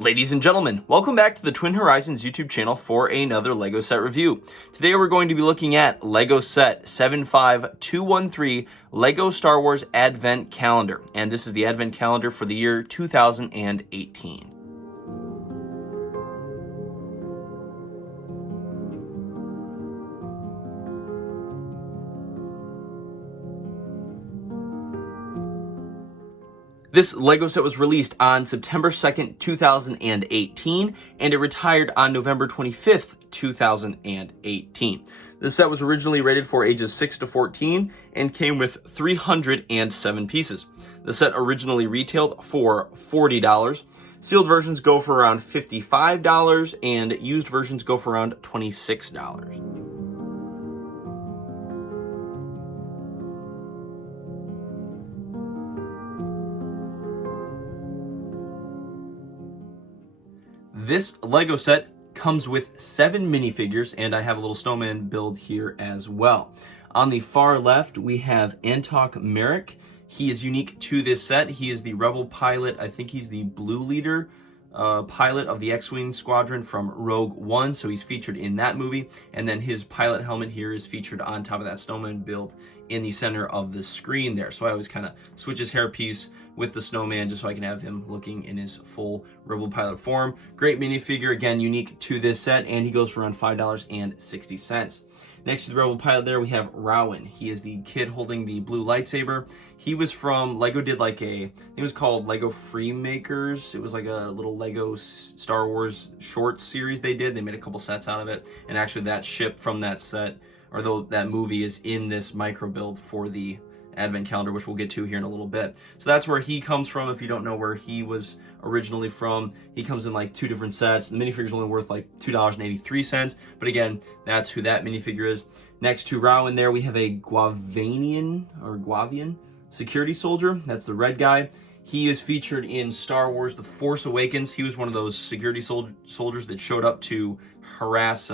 Ladies and gentlemen, welcome back to the Twin Horizons YouTube channel for another LEGO set review. Today we're going to be looking at LEGO set 75213 LEGO Star Wars Advent Calendar. And this is the Advent Calendar for the year 2018. This LEGO set was released on September 2nd, 2018, and it retired on November 25th, 2018. The set was originally rated for ages 6 to 14 and came with 307 pieces. The set originally retailed for $40. Sealed versions go for around $55, and used versions go for around $26. This LEGO set comes with 7 minifigures, and I have a little snowman build here as well. On the far left, we have Antok Merrick. He is unique to this set. He is the Rebel pilot. I think he's the blue leader pilot of the X-Wing Squadron from Rogue One, so he's featured in that movie. And then his pilot helmet here is featured on top of that snowman build in the center of the screen there. So I always kind of switch his hairpiece with the snowman just so I can have him looking in his full Rebel pilot form. Great minifigure, again, unique to this set, and he goes for around $5.60. Next to the Rebel pilot there, we have Rowan. He is the kid holding the blue lightsaber. He was from, LEGO did like I think it was called LEGO Freemakers. It was like a little LEGO Star Wars short series they did. They made a couple sets out of it. And actually that ship from that set, or though that movie, is in this micro build for the Advent Calendar, which we'll get to here in a little bit. So that's where he comes from. If you don't know where he was originally from, he comes in like 2 different sets. The minifigure is only worth like $2.83, but again, that's who that minifigure is. Next to Rowan there, we have a Guavian security soldier. That's the red guy. He is featured in Star Wars The Force Awakens. He was one of those security soldiers that showed up to harass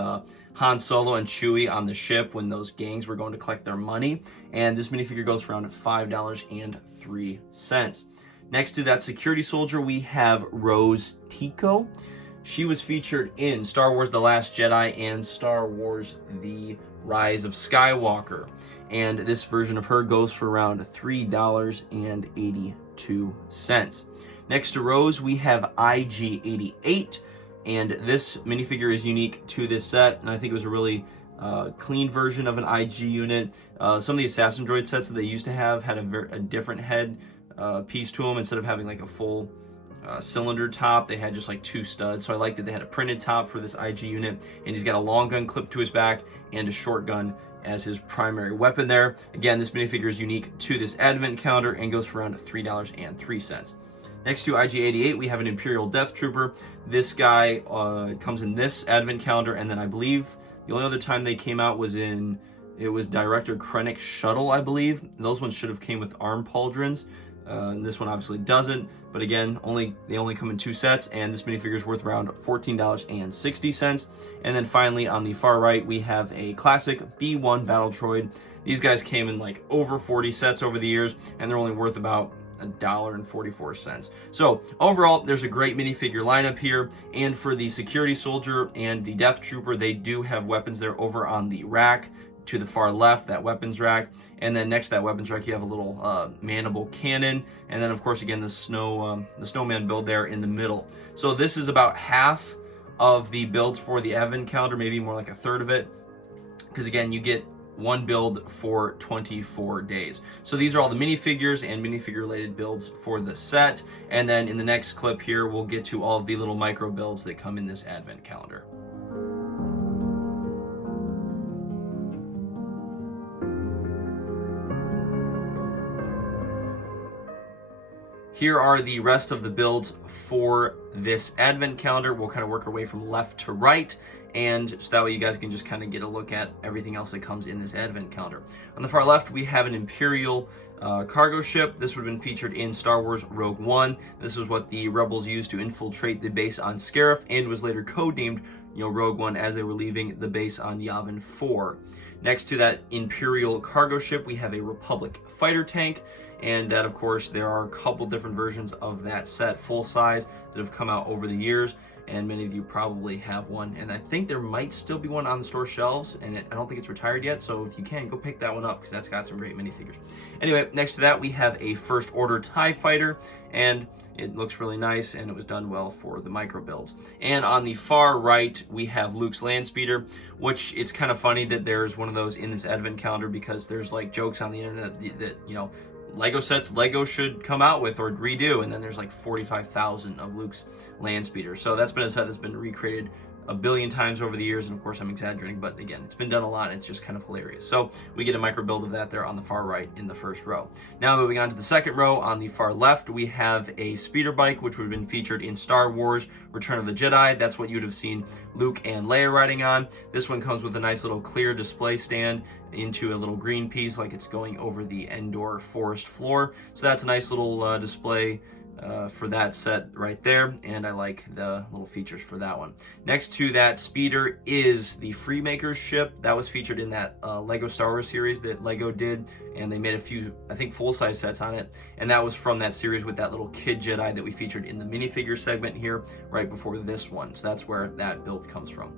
Han Solo and Chewie on the ship when those gangs were going to collect their money. And this minifigure goes for around $5.03. Next to that security soldier, we have Rose Tico. She was featured in Star Wars The Last Jedi and Star Wars The Rise of Skywalker. And this version of her goes for around $3.82. Next to Rose, we have IG-88. And this minifigure is unique to this set, and I think it was a really clean version of an IG unit. Some of the Assassin Droid sets that they used to have had a different head piece to them. Instead of having like a full cylinder top, they had just like 2 studs. So I like that they had a printed top for this IG unit, and he's got a long gun clipped to his back and a short gun as his primary weapon there. Again, this minifigure is unique to this Advent Calendar and goes for around $3.03. Next to IG-88, we have an Imperial Death Trooper. This guy comes in this Advent Calendar, and then I believe the only other time they came out was it was Director Krennic's shuttle, I believe. Those ones should have came with arm pauldrons. And this one obviously doesn't, but again, they only come in 2 sets, and this minifigure is worth around $14.60. And then finally, on the far right, we have a classic B-1 battle droid. These guys came in like over 40 sets over the years, and they're only worth about $1.44. So overall, there's a great minifigure lineup here. And for the security soldier and the death trooper, they do have weapons there over on the rack to the far left, that weapons rack. And then next to that weapons rack, you have a little manable cannon, and then of course again the snowman build there in the middle. So this is about half of the builds for the Advent Calendar, maybe more like a third of it, because again, you get 1 build for 24 days. So these are all the minifigures and minifigure related builds for the set. And then in the next clip here, we'll get to all of the little micro builds that come in this Advent Calendar. Here are the rest of the builds for this Advent Calendar. We'll kind of work our way from left to right, and so that way you guys can just kind of get a look at everything else that comes in this Advent Calendar. On the far left, we have an Imperial cargo ship. This would have been featured in Star Wars Rogue One. This was what the Rebels used to infiltrate the base on Scarif, and was later codenamed Rogue One as they were leaving the base on Yavin 4. Next to that Imperial cargo ship, we have a Republic fighter tank, and that, of course, there are a couple different versions of that set, full size, that have come out over the years, and many of you probably have one, and I think there might still be one on the store shelves, and I don't think it's retired yet, so if you can, go pick that one up, because that's got some great minifigures. Anyway, next to that, we have a First Order TIE Fighter, and it looks really nice, and it was done well for the micro builds. And on the far right, we have Luke's Land Speeder, which it's kind of funny that there's one of those in this advent calendar, because there's like jokes on the internet that, you know, Lego sets Lego should come out with or redo, and then there's like 45,000 of Luke's Land Speeder. So that's been a set that's been recreated a billion times over the years, and of course I'm exaggerating, but again, it's been done a lot, and it's just kind of hilarious. So we get a micro build of that there on the far right in the first row. Now moving on to the second row, on the far left, we have a speeder bike, which would have been featured in Star Wars Return of the Jedi. That's what you'd have seen Luke and Leia riding on. This one comes with a nice little clear display stand into a little green piece, like it's going over the Endor forest floor. So that's a nice little display for that set right there, and I like the little features for that one. Next to that speeder is the Freemakers ship. That was featured in that Lego Star Wars series that Lego did, and they made a few, I think, full-size sets on it, and that was from that series with that little kid Jedi that we featured in the minifigure segment here right before this one. So that's where that build comes from.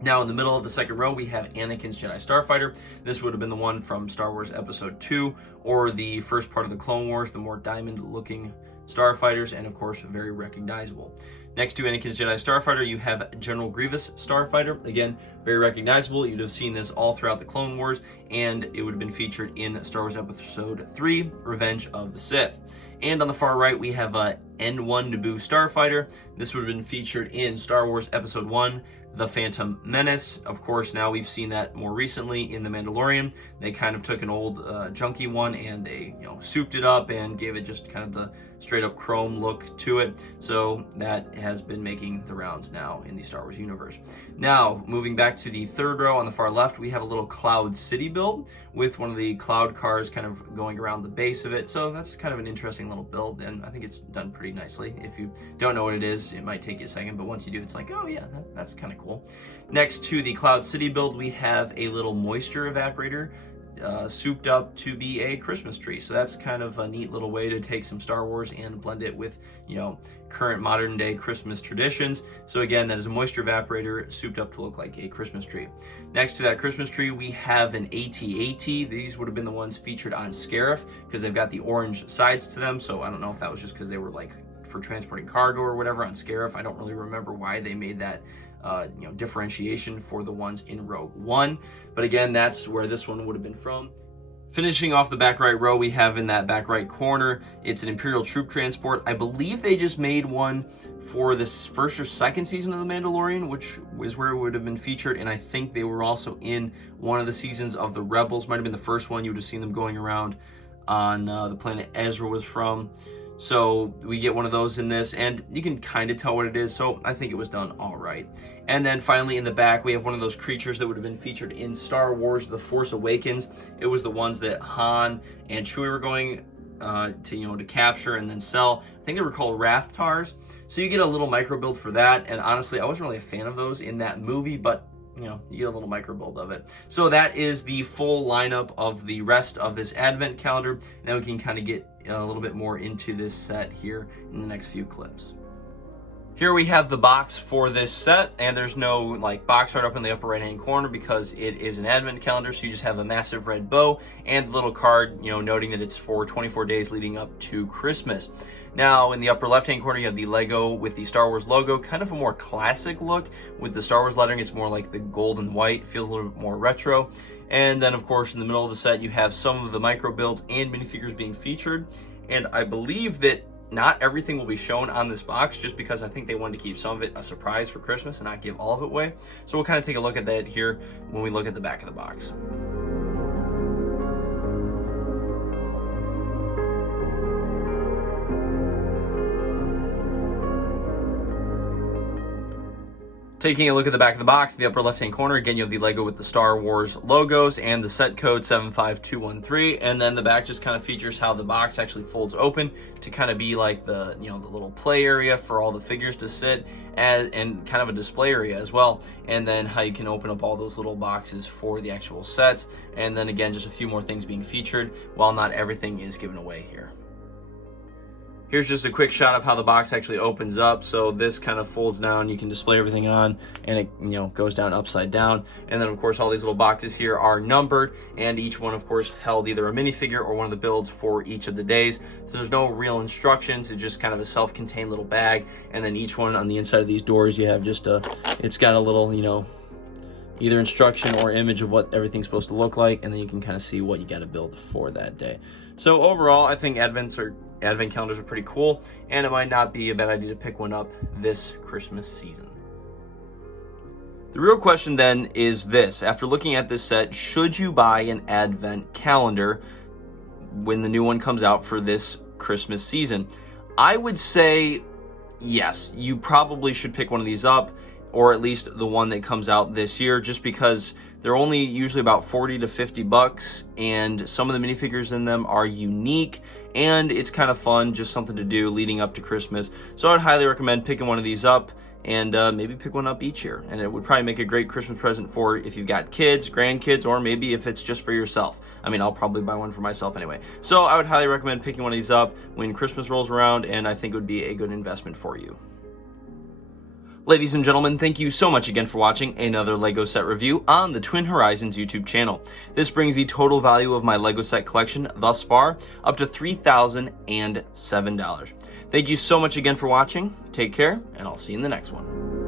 Now in the middle of the second row, we have Anakin's Jedi Starfighter. This would have been the one from Star Wars Episode 2, or the first part of the Clone Wars, the more diamond-looking starfighters, and of course very recognizable. Next to Anakin's Jedi Starfighter, you have General Grievous Starfighter. Again, very recognizable. You'd have seen this all throughout the Clone Wars, and it would have been featured in Star Wars Episode 3, Revenge of the Sith. And on the far right, we have a N1 Naboo Starfighter. This would have been featured in Star Wars Episode 1, The Phantom Menace. Of course, now we've seen that more recently in The Mandalorian. They kind of took an old junky one, and they, you know, souped it up and gave it just kind of the straight up chrome look to it. So that has been making the rounds now in the Star Wars universe. Now, moving back to the third row on the far left, we have a little Cloud City build with one of the cloud cars kind of going around the base of it. So that's kind of an interesting little build, and I think it's done pretty nicely. If you don't know what it is, it might take you a second, but once you do, it's like, oh yeah, that's kind of cool. Next to the Cloud City build, we have a little moisture evaporator souped up to be a Christmas tree. So that's kind of a neat little way to take some Star Wars and blend it with, you know, current modern day Christmas traditions. So again, that is a moisture evaporator souped up to look like a Christmas tree. Next to that Christmas tree, we have an AT-AT. These would have been the ones featured on Scarif, because they've got the orange sides to them. So I don't know if that was just because they were like for transporting cargo or whatever on Scarif. I don't really remember why they made that you know, differentiation for the ones in Rogue One, but again, that's where this one would have been from. Finishing off the back right row, we have in that back right corner, it's an Imperial troop transport. I believe they just made one for this first or second season of The Mandalorian, which is where it would have been featured, and I think they were also in one of the seasons of the Rebels. Might have been the first one. You would have seen them going around on the planet Ezra was from. So we get one of those in this, and you can kind of tell what it is, so I think it was done all right. And then finally in the back, we have one of those creatures that would have been featured in Star Wars The Force Awakens. It was the ones that Han and Chewie were going to capture and then sell. I think they were called Rathtars. So you get a little micro build for that, and honestly, I wasn't really a fan of those in that movie, but you know, you get a little micro build of it. So that is the full lineup of the rest of this advent calendar. Now we can kind of get a little bit more into this set here in the next few clips. Here we have the box for this set, and there's no like box art up in the upper right hand corner because it is an advent calendar, so you just have a massive red bow and a little card, you know, noting that it's for 24 days leading up to Christmas. Now in the upper left hand corner, you have the Lego with the Star Wars logo, kind of a more classic look. With the Star Wars lettering, it's more like the gold and white, feels a little bit more retro. And then of course in the middle of the set, you have some of the micro builds and minifigures being featured. And I believe that not everything will be shown on this box, just because I think they wanted to keep some of it a surprise for Christmas and not give all of it away. So we'll kind of take a look at that here when we look at the back of the box. Taking a look at the back of the box, the upper left-hand corner, again, you have the Lego with the Star Wars logos and the set code 75213. And then the back just kind of features how the box actually folds open to kind of be like the, the little play area for all the figures to sit and kind of a display area as well. And then how you can open up all those little boxes for the actual sets. And then again, just a few more things being featured, while not everything is given away here. Here's just a quick shot of how the box actually opens up. So this kind of folds down, you can display everything on, and it goes down upside down. And then of course all these little boxes here are numbered, and each one of course held either a minifigure or one of the builds for each of the days. So there's no real instructions, it's just kind of a self-contained little bag. And then each one on the inside of these doors, you have just it's got a little, either instruction or image of what everything's supposed to look like, and then you can kind of see what you got to build for that day. So overall, I think advent calendars are pretty cool, and it might not be a bad idea to pick one up this Christmas season. The real question then is this: after looking at this set, should you buy an advent calendar when the new one comes out for this Christmas season? I would say yes, you probably should pick one of these up, or at least the one that comes out this year, just because they're only usually about 40 to 50 bucks, and some of the minifigures in them are unique, and it's kind of fun, just something to do leading up to Christmas. So I'd highly recommend picking one of these up, and maybe pick one up each year. And it would probably make a great Christmas present for if you've got kids, grandkids, or maybe if it's just for yourself. I mean, I'll probably buy one for myself anyway. So I would highly recommend picking one of these up when Christmas rolls around, and I think it would be a good investment for you. Ladies and gentlemen, thank you so much again for watching another LEGO set review on the Twin Horizons YouTube channel. This brings the total value of my LEGO set collection thus far up to $3,007. Thank you so much again for watching. Take care, and I'll see you in the next one.